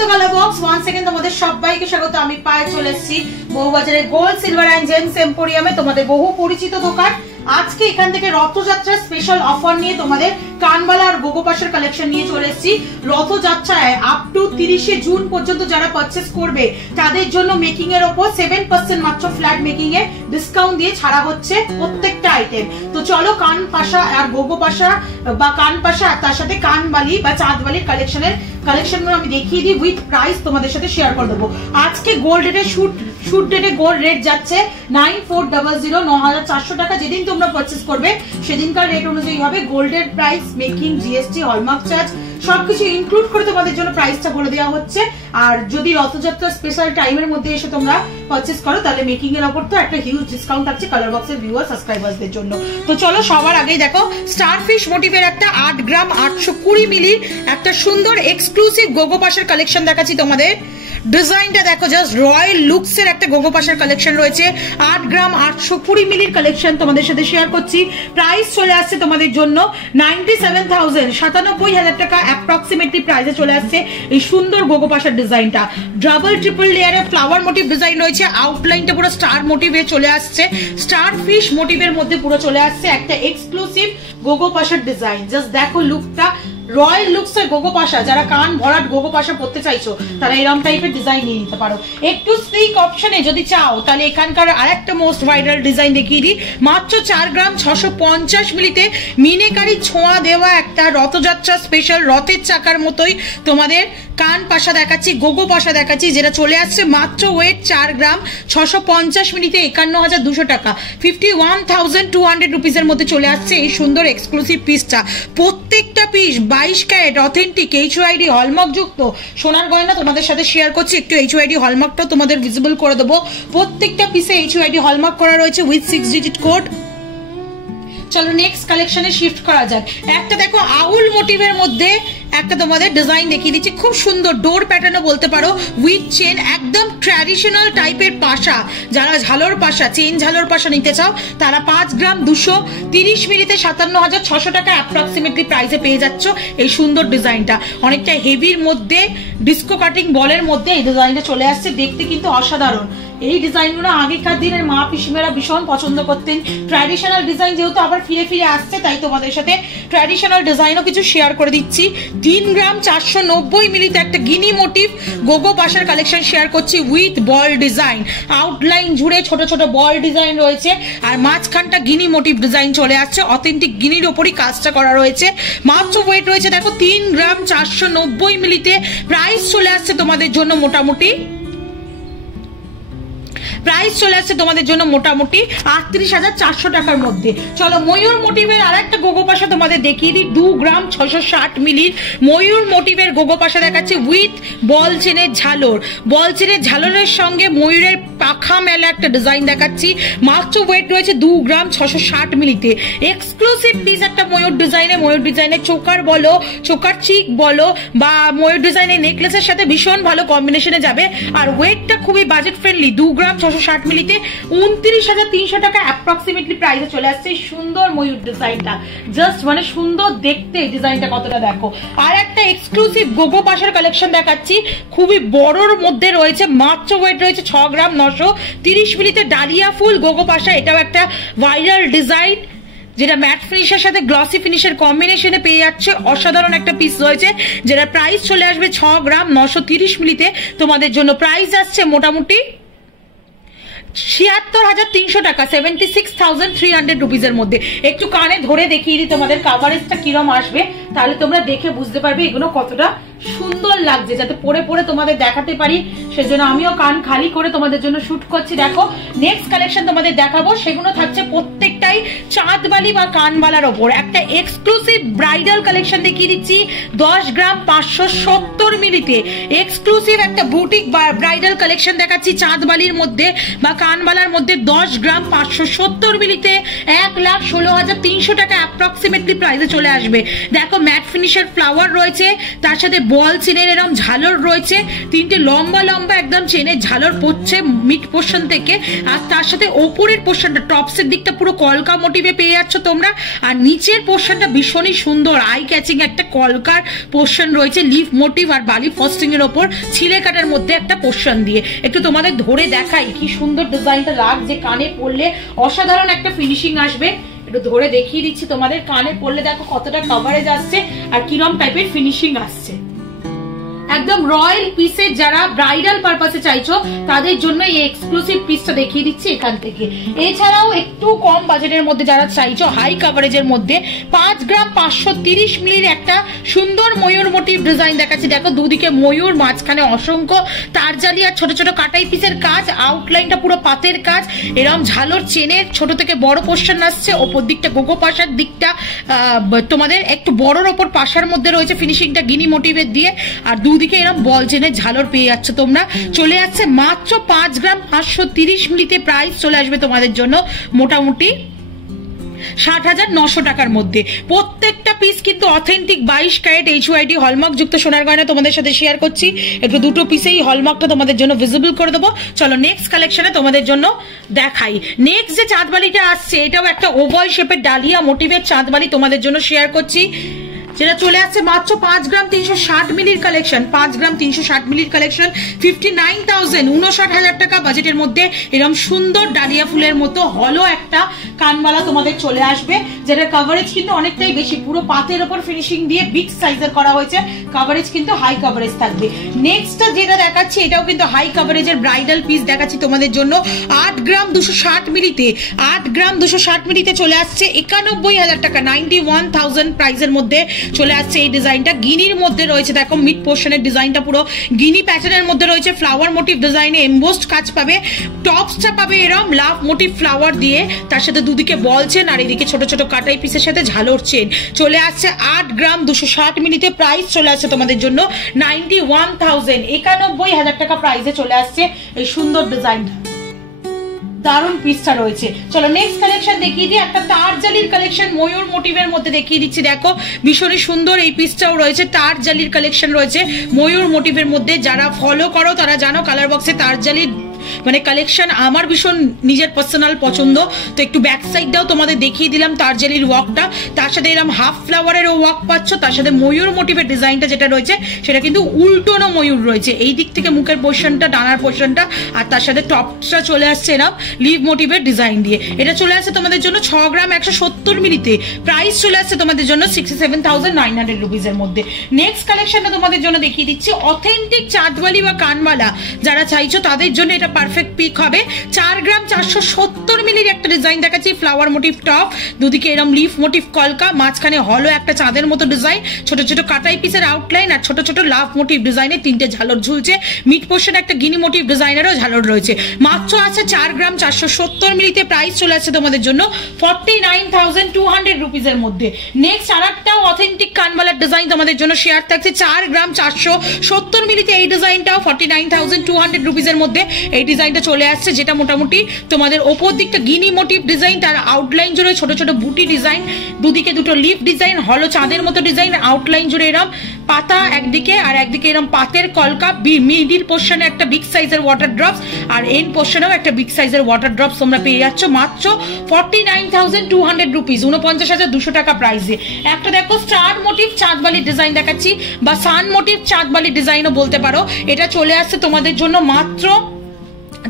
Two colour box. Once second তোমাদের সবাইকে স্বাগত। আমি পায়ে চলে এসেছি বহুবাজারের গোল্ড সিলভার এন্ড জেমস এম্পোরিয়ামে, তোমাদের বহু পরিচিত দোকান। আজকে এখান থেকে রথযাত্রার স্পেশাল অফার নিয়ে তোমাদের কানবালা আর গোগোপাশের কালেকশন নিয়ে চলে এসেছি। রথযাত্রায় আপ টু 30শে জুন পর্যন্ত যারা পারচেস করবে তাদের জন্য মেকিং এর উপর 7% মাত্র ফ্ল্যাট মেকিং এ ডিসকাউন্ট দিয়ে ছাড়া হচ্ছে প্রত্যেকটা আইটেম। তো চলো কানপাশা আর গোগোপাশা বা কানপাশা আর তার সাথে কানবালি বা চাঁদবালির কালেকশনগুলো আমি দেখিয়ে দিই, উইথ প্রাইস তোমাদের সাথে শেয়ার করে দেবো। আজকে গোল্ড রেটে শুট ডেটে গোল্ড রেট যাচ্ছে 9400, 9400 টাকা। যেদিন তোমরা পারচেস করবে সেদিনকার রেট অনুযায়ী হবে। গোল্ডের price, making, GST, hallmark charge সবকিছু ইনক্লুড করে তোমাদের জন্য প্রাইসটা বলে দেওয়া হচ্ছে। আর যদি রথযাত্রা স্পেশাল টাইমের মধ্যে এসে তোমরা পারচেস করো তাহলে মেকিং এর উপর তো একটা হিউজ ডিসকাউন্ট থাকছে কালার বক্সের ভিউয়ার সাবস্ক্রাইবারদের জন্য। তো চলো সবার আগেই দেখো স্টারফিশ মোটিভের একটা 8 গ্রাম 820 মিলির একটা সুন্দর এক্সক্লুসিভ গোগোপাশের কালেকশন দেখাচ্ছি তোমাদের। ডিজাইনটা দেখো, জাস্ট রয়্যাল লুকস এর একটা গোগোপাশের কালেকশন রয়েছে। 8 গ্রাম 820 মিলির কালেকশন তোমাদের সাথে শেয়ার করছি। প্রাইস চলে আসছে তোমাদের জন্য 97,000, 97,000 টাকা অ্যাপ্রক্সিমেটলি প্রাইসে চলে আসছে এই সুন্দর গোগোপাশের ডিজাইনটা। ডাবল ট্রিপল লেয়ারে ফ্লাওয়ার মোটিভ ডিজাইন রয়েছে। আউটলাইনটা পুরো স্টার মোটিভে চলে আসছে, স্টার ফিশ মোটিভের মধ্যে পুরো চলে আসছে একটা এক্সক্লুসিভ গোগোপাশের ডিজাইন। জাস্ট দেখো লুকটা, রয়্যাল লুকস এর গোগোপাশা। যারা কান ভরাট গোগোপাশা পড়তে চাইছো তারা এরকম টাইপের ডিজাইন নিয়ে নিতে পারো। একটু স্লিক অপশনে যদি চাও তাহলে এখানকার আরেকটা মোস্ট ভাইরাল ডিজাইন দেখিয়ে দিই। মাত্র 4 গ্রাম 650 মিলিতে মিনেকারি ছোঁয়া দেওয়া একটা রথযাত্রা স্পেশাল রথের চাকার মতোই তোমাদের কান পাশা দেখাচ্ছি, গোগোপাশা দেখাচ্ছি, যেটা চলে আসছে মাত্র ওয়েট 4 গ্রাম 650 মিলিতে 51,200 টাকা, 51,200 রুপিসের মধ্যে চলে আসছে এই সুন্দর এক্সক্লুসিভ পিসটা। প্রত্যেকটা piece 22 carat authentic HYD hallmark যুক্ত সোনার গয়না তোমাদের সাথে শেয়ার করছি। একটু HYD হলমার্কটাও তোমাদের ভিজিবল করে দেবো। প্রত্যেকটা পিসে HYD হলমার্ক করা রয়েছে উইথ 6 ডিজিট কোড। চলো নেক্সট কালেকশনে শিফট করা যাক। একটা দেখো আউল মোটিভের মধ্যে একটা তোমাদের ডিজাইন দেখিয়ে দিচ্ছি, খুব সুন্দর ডোর প্যাটার্নও বলতে পারো, উইথ চেন, একদম ট্র্যাডিশনাল টাইপের পাশা। যারা ঝালর পাশা, চেন ঝালর পাশা নিতে চাও তারা 5 গ্রাম 230 মিলিতে 57,600 টাকা অ্যাপ্রক্সিমেটলি প্রাইসে পেয়ে যাচ্ছ এই সুন্দর ডিজাইনটা। অনেকটা হেভির মধ্যে ডিস্কো কাটিং বলের মধ্যে এই ডিজাইনটা চলে আসছে, দেখতে কিন্তু অসাধারণ। এই ডিজাইনগুলো আগেকার দিনের মা পিসিমেরা ভীষণ পছন্দ করতেন। ট্র্যাডিশনাল ডিজাইন যেহেতু আবার ফিরে ফিরে আসছে তাই তোমাদের সাথে ট্র্যাডিশনাল ডিজাইনও কিছু শেয়ার করে দিচ্ছি। 3 গ্রাম 490 মিলিতে একটা গিনি মোটিভ গোগোপাশার কালেকশন শেয়ার করছি উইথ বল ডিজাইন। আউটলাইন জুড়ে ছোট ছোট বল ডিজাইন রয়েছে আর মাঝখানটা গিনি মোটিভ ডিজাইন চলে আসছে। অথেন্টিক গিনির ওপরই কাজটা করা রয়েছে। মাত্র ওয়েট রয়েছে দেখো 3 গ্রাম 490 মিলিতে। প্রাইস চলে আসছে তোমাদের জন্য মোটামুটি 38,400 টাকার মধ্যে। চলো ময়ূর মোটিভের আর একটা গোগোপাশা তোমাদের দেখিয়ে দিই। 2 গ্রাম 660 মিলির ময়ূর মোটিভের গোগোপাশা দেখাচ্ছি উইথ বল চেনের ঝালর। বল চেনের ঝালরের সঙ্গে ময়ূরের পাখা মেলা একটা ডিজাইন দেখাচ্ছি। মাত্র ওয়েট রয়েছে 2 গ্রাম 660 মিলিতে। এক্সক্লুসিভ পিস একটা ময়ূর ডিজাইনের চোকার বলো, চোকার চিক বলো বা ময়ূর ডিজাইনের নেকলেসের সাথে ভীষণ ভালো কম্বিনেশনে যাবে। আর ওয়েটটা খুবই বাজেট ফ্রেন্ডলি, 2 গ্রাম 660 মিলিতে 29,300 টাকা অ্যাপ্রক্সিমেটলি প্রাইসে চলে আসছে এই সুন্দর ময়ূর ডিজাইনটা। জাস্ট মানে সুন্দর দেখতে ডিজাইনটা কতটা দেখো। আর একটা এক্সক্লুসিভ গোগোপাশার কালেকশন দেখাচ্ছি, খুবই বড়র মধ্যে রয়েছে। মাত্র ওয়েট রয়েছে 6 গ্রাম 930 মিলিতে ডালিয়া ফুল গোগোপাশা। এটাও একটা ভাইরাল ডিজাইন যেটা ম্যাট ফিনিশের সাথে গ্লসি ফিনিশের কম্বিনেশনে পেয়ে যাচ্ছে। অসাধারণ একটা পিস রয়েছে যেটা প্রাইস চলে আসবে 6 গ্রাম 930 মিলিতে। তোমাদের জন্য প্রাইস আসছে মোটামুটি 76,300 টাকা, 76,300 রুপিসের মধ্যে। একটু কানে ধরে দেখিয়ে দিই তোমাদের কাভারেজটা কিরম আসবে, তাহলে তোমরা দেখে বুঝতে পারবে এগুলো কতটা সুন্দর লাগছে। যাতে পরে পরে তোমাদের দেখাতে পারি সেজন্য আমিও কান খালি করে তোমাদের জন্য শুট করছি। দেখো নেক্সট কালেকশন তোমাদের দেখাবো, সেগুলো থাকছে প্রত্যেকটাই চাঁদবালি বা কানবালার ওপর। একটা এক্সক্লুসিভ ব্রাইডাল কালেকশন দেখিয়ে দিচ্ছি 10 গ্রাম 570 মিলিতে। এক্সক্লুসিভ একটা বুটিক ব্রাইডাল কালেকশন দেখাচ্ছি চাঁদবালির মধ্যে বা কানবালার মধ্যে 10 গ্রাম 570 মিলিতে 1,16,300 টাকা অ্যাপ্রক্সিমেটলি প্রাইসে চলে আসবে। দেখো ম্যাট ফিনিশের ফ্লাওয়ার রয়েছে, তার সাথে বল চেনের এরকম ঝালর রয়েছে, 3টে লম্বা লম্বা একদম চেনের ঝালর পড়ছে মিড পোর্শন থেকে, আর তার সাথে ওপরের পোর্শনটা টপসের দিকটা পুরো কলকা মোটিভে পেয়ে যাচ্ছ তোমরা, আর নিচের পোর্শনটা ভীষণই সুন্দর আই ক্যাচিং একটা কলকার পোর্শন রয়েছে লিফ মোটিভ আর বালি ফস্টিং এর ওপর ছিলে কাটার মধ্যে একটা পোর্শন দিয়ে। একটু তোমাদের ধরে দেখাই কি সুন্দর ডিজাইনটা লাগছে, কানে পরলে অসাধারণ একটা ফিনিশিং আসবে। একটু ধরে দেখিয়ে দিচ্ছি তোমাদের, কানে পরলে দেখো কতটা কভারেজ আসছে আর কিরম টাইপের ফিনিশিং আসছে। একদম রয়্যাল পিসের যারা ব্রাইডাল পারপাসে চাইছো তাদের জন্য এই এক্সক্লুসিভ পিসটা দেখিয়ে দিচ্ছি এখান থেকে। এছাড়াও একটু কম বাজেটের মধ্যে যারা চাইছো হাই কাভারেজের মধ্যে 5 গ্রাম 530 মিলির একটা সুন্দর ময়ূর মোটিভ ডিজাইন দেখাচ্ছি। দেখো দুদিকে ময়ূর, মাঝখানে অসংখ্য তারজালি আর ছোট ছোট কাটাই পিসের কাজ, আউটলাইনটা পুরো পাতের কাজ, এরকম ঝালর চেনের ছোট থেকে বড় পোর্শন আসছে, ওপর দিকটা গোগো পাশার দিকটা তোমাদের একটু বড়র ওপর পাশার মধ্যে রয়েছে ফিনিশিংটা গিনি মোটিভের দিয়ে, আর দুদিকে এরকম বল চেনের ঝালর পেয়ে যাচ্ছ তোমরা। চলে যাচ্ছে মাত্র 5 গ্রাম 530 মিলিতে, প্রাইস চলে আসবে তোমাদের জন্য মোটামুটি 60,900 টাকার মধ্যে। প্রত্যেকটা পিস কিন্তু অথেন্টিক 22 ক্যারেট HYD হলমার্ক যুক্ত সোনার গয়না তোমাদের সাথে শেয়ার করছি। একটু দুটো পিসেই হলমার্কটা তোমাদের জন্য ভিজিবল করে দেবো। চলো নেক্সট কালেকশনে তোমাদের জন্য দেখাই। নেক্সট যে চাঁদবালিটা আসছে এটাও একটা ওভাল শেপের ডালিয়া মোটিভের চাঁদবালি তোমাদের জন্য শেয়ার করছি, যেটা চলে আসছে মাত্র 5 গ্রাম 360 মিলির কালেকশন। 5 গ্রাম 360 মিলির কালেকশন 59,000 59,000 টাকা বাজেটের মধ্যে এরকম সুন্দর ডালিয়া ফুলের মতো হলো একটা কানবালা তোমাদের চলে আসবে, যেটা কভারেজ কিন্তু অনেকটাই বেশি, পুরো পাতের ওপর ফিনিশিং দিয়ে বিগ সাইজের করা হয়েছে, কভারেজ কিন্তু হাই কভারেজ থাকবে। নেক্সট যেটা দেখাচ্ছি এটাও কিন্তু হাই কভারেজের ব্রাইডাল পিস দেখাচ্ছি তোমাদের জন্য। 8 গ্রাম 260 মিলিতে 8 গ্রাম 260 মিলিতে চলে আসছে 91,000 টাকা 91,000 প্রাইসের মধ্যে চলে আসছে এই ডিজাইনটা। গিনির মধ্যে রয়েছে, দেখো মিড পোর্শনের ডিজাইনটা পুরো গিনি প্যাটার্নের মধ্যে রয়েছে, ফ্লাওয়ার মোটিভ ডিজাইনে এমবোসড কাজ পাবে, টপসটা পাবে এরকম লাভ মোটিভ ফ্লাওয়ার দিয়ে, তার সাথে দুদিকে বল চেন আর এদিকে ছোট ছোট কাটাই পিসের সাথে ঝালর চেন। চলে আসছে 8 গ্রাম 260 মিলিতে, প্রাইস চলে আসছে তোমাদের জন্য 91,000 91,000 টাকা প্রাইসে চলে আসছে এই সুন্দর ডিজাইনটা। দারুণ পিসটা রয়েছে। চলো নেক্সট কালেকশন দেখিয়ে দিই, একটা তারজালির কালেকশন ময়ূর মোটিভের মধ্যে দেখিয়ে দিচ্ছি। দেখো ভীষণই সুন্দর এই পিসটাও রয়েছে, তারজালির কালেকশন রয়েছে ময়ূর মোটিভের মধ্যে। যারা ফলো করো তারা জানো কালার বক্সে তারজালির মানে কালেকশন আমার ভীষণ নিজের পার্সোনাল পছন্দ, তো একটু ব্যাক সাইডটাও তোমাদের দেখিয়ে দিলাম তারজালির ওয়ার্কটা, তার সাথে এরকম হাফ ফ্লাওয়ারের ওয়ার্ক পাচ্ছ, তার সাথে ময়ূর মোটিভের ডিজাইনটা যেটা রয়েছে সেটা কিন্তু উল্টোনো ময়ূর রয়েছে, এই দিক থেকে মুখের পোর্শনটা ডানার পোর্শনটা, আর তার সাথে টপটা চলে আসছে এরকম লিভ মোটিভের ডিজাইন দিয়ে। এটা চলে আসছে তোমাদের জন্য 6 গ্রাম 170 মিলিতে, প্রাইস চলে আসছে তোমাদের জন্য 67,900 রুপিসের মধ্যে। নেক্সট কালেকশনটা তোমাদের জন্য দেখিয়ে দিচ্ছি, অথেন্টিক চাঁদওয়ালি বা কানওয়ালা যারা চাইছো তাদের জন্য এটা পারফেক্ট পিক হবে। 4 গ্রাম 470 মিলির একটা ডিজাইন দেখাচ্ছি, ফ্লাওয়ার মোটিভ টপ, দুদিকে এরকম লিফ মোটিভ কলকা, মাঝখানে হলো একটা চাঁদের মতো ডিজাইন, ছোট ছোট কাটাই পিসের আউটলাইন আর ছোট ছোট লাভ মোটিভ ডিজাইনে 3টে ঝালর ঝুলছে, মিড পোর্শনে একটা গিনি মোটিভ ডিজাইনেরও ঝালর রয়েছে। মাত্র আছে 4 গ্রাম 470 মিলিতে, প্রাইস চলে আসছে তোমাদের জন্য 49,200 রুপিসের মধ্যে। নেক্সট আর একটা অথেন্টিক কানবালার ডিজাইন তোমাদের জন্য শেয়ার থাকছে, 4 গ্রাম 470 মিলিতে এই ডিজাইনটাও 49,200 রুপিসের মধ্যে এই ডিজাইনটা চলে আসছে, যেটা মোটামুটি তোমাদের ওপর দিকটা গিনি মোটিভ ডিজাইন, তার আউটলাইন জুড়ে ছোট ছোট বুটি ডিজাইন, দুদিকে দুটো লিফ ডিজাইন, হলো চাঁদের মতো ডিজাইন, আউটলাইন জুড়ে এরম পাতা একদিকে আর একদিকে এরম পাতের কলকা, মিডিল পোর্শনে একটা বিগ সাইজের ওয়াটার ড্রপস আর এন্ড পোর্শনেও একটা বিগ সাইজের ওয়াটার ড্রপস তোমরা পেয়ে যাচ্ছ মাত্র 49,200 রুপিস 49,200 টাকা প্রাইসে। একটা দেখো স্টার মোটিভ চাঁদবালির ডিজাইন দেখাচ্ছি বা সান মোটিভ চাঁদবালির ডিজাইনও বলতে পারো, এটা চলে আসছে তোমাদের জন্য মাত্র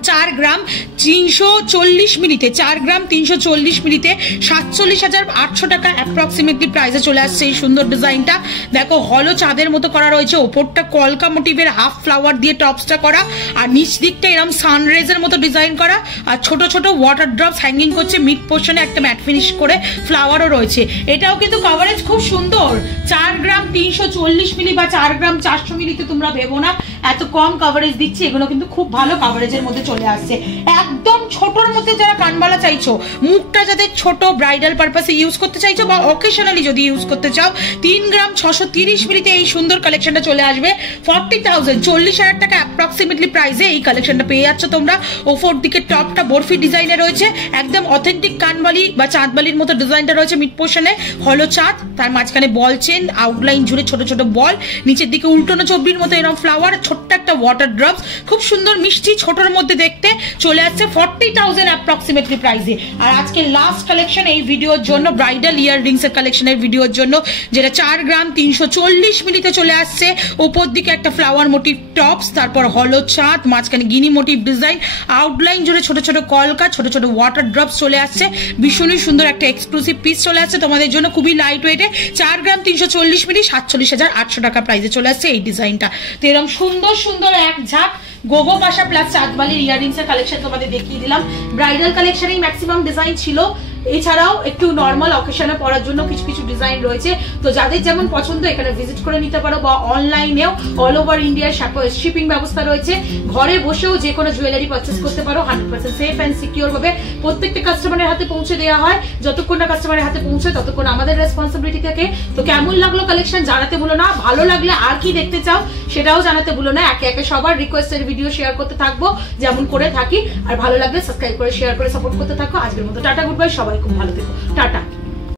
4 গ্রাম 340 মিলিতে, 4 গ্রাম 340 মিলিতে 47,800 টাকা অ্যাপ্রক্সিমেটলি প্রাইসে চলে আসছে এই সুন্দর ডিজাইনটা। দেখো হলো চাঁদের মতো করা রয়েছে, ওপরটা কলকা মোটিভের হাফ ফ্লাওয়ার দিয়ে টপসটা করা, আর নিচ দিকটা এরকম সানরাইজের মতো ডিজাইন করা, আর ছোট ছোট ওয়াটার ড্রপস হ্যাঙ্গিং করছে, মিড পোর্শনে একটা ম্যাট ফিনিশ করে ফ্লাওয়ারও রয়েছে। এটাও কিন্তু কভারেজ খুব সুন্দর, 4 গ্রাম 340 মিলি বা 4 গ্রাম 400 মিলিতে তোমরা ভেবো না এত কম কভারেজ দিচ্ছি, এগুলো কিন্তু খুব ভালো কভারেজের মধ্যে মধ্যে চলে আসছে। একদম ছোটর মধ্যে যারা কানবালা চাইছো, মুখটা যাদের ছোট ব্রাইডাল পারপাসে ইউজ করতে চাইছো বা অকেশনালি যদি ইউজ করতে চাও, 3 গ্রাম 630 মিলিতে এই সুন্দর কালেকশনটা চলে আসবে 40,000, 40,000 টাকা অ্যাপ্রক্সিমেটলি প্রাইসে এই কালেকশনটা পেয়ে যাচ্ছ তোমরা। ওপর দিকে টপটা বরফি ডিজাইনে রয়েছে, একদম অথেন্টিক কানবালি বা চাঁদবালির মতো ডিজাইনটা রয়েছে। মিড পোর্শনে হলো চাঁদ, তার মাঝখানে বল চেন, আউটলাইন জুড়ে ছোট ছোট বল, নিচের দিকে উল্টোনো চব্বির মতো এরকম ফ্লাওয়ার, ছোট্ট একটা ওয়াটার ড্রপস, খুব সুন্দর মিষ্টি ছোটর মধ্যে দেখতে চলে আসছে 40,000 অ্যাপ্রক্সিমেটলি প্রাইসে। আর আজকে লাস্ট কালেকশন এই ভিডিওর জন্য, ব্রাইডাল ইয়ার রিংস এর কালেকশনের ভিডিওর জন্য, যেটা 4 গ্রাম 340 মিলিতে চলে আসছে। ওপর দিকে একটা ফ্লাওয়ার মোটিভ টপস, তারপর হলো চাঁদ, মাঝখানে গিনি মোটিভ ডিজাইন, আউটলাইন জুড়ে ছোট ছোট কলকা, ছোট ছোট ওয়াটার ড্রপস চলে আসছে। ভীষণই সুন্দর একটা এক্সক্লুসিভ পিস চলে আসছে তোমাদের জন্য, খুবই লাইট ওয়েটে। 4 গ্রাম 340 মিলি 47,800 টাকা প্রাইসে চলে আসছে এই ডিজাইনটা। তো এরকম সুন্দর সুন্দর এক ঝাঁক গোগো পাশা প্লাস চাঁদবালির ইয়াররিংস এর কালেকশন তোমাদের দেখিয়ে দিলাম। ব্রাইডাল কালেকশনেই ম্যাক্সিমাম ডিজাইন ছিল, এছাড়াও একটু নর্মাল অকেশনে পরার জন্য কিছু কিছু ডিজাইন রয়েছে। তো যাদের যেমন পছন্দ এখানে ভিজিট করে নিতে পারো, বা অনলাইনেও অল ওভার ইন্ডিয়ার শিপিং ব্যবস্থা রয়েছে। ঘরে বসেও যে কোনো জুয়েলারি পারচেস করতে পারো 100% সেফ অ্যান্ড সিকিউর ভাবে। প্রত্যেকটা কাস্টমারের হাতে পৌঁছে দেওয়া হয়, যতক্ষণ না কাস্টমারের হাতে পৌঁছে ততক্ষণ আমাদের রেসপন্সিবিলিটি থাকে। তো কেমন লাগলো কালেকশন জানাতে ভুলো না, ভালো লাগলে আর কি দেখতে চাও সেটাও জানাতে ভুলো না। একে একে সবার রিকোয়েস্টের ভিডিও শেয়ার করতে থাকবো যেমন করে থাকি, আর ভালো লাগলে সাবস্ক্রাইব করে শেয়ার করে সাপোর্ট করতে থাকো। আজকের মতো টাটা, গুড বাই, সবাই খুব ভালো থেকো, টাটা।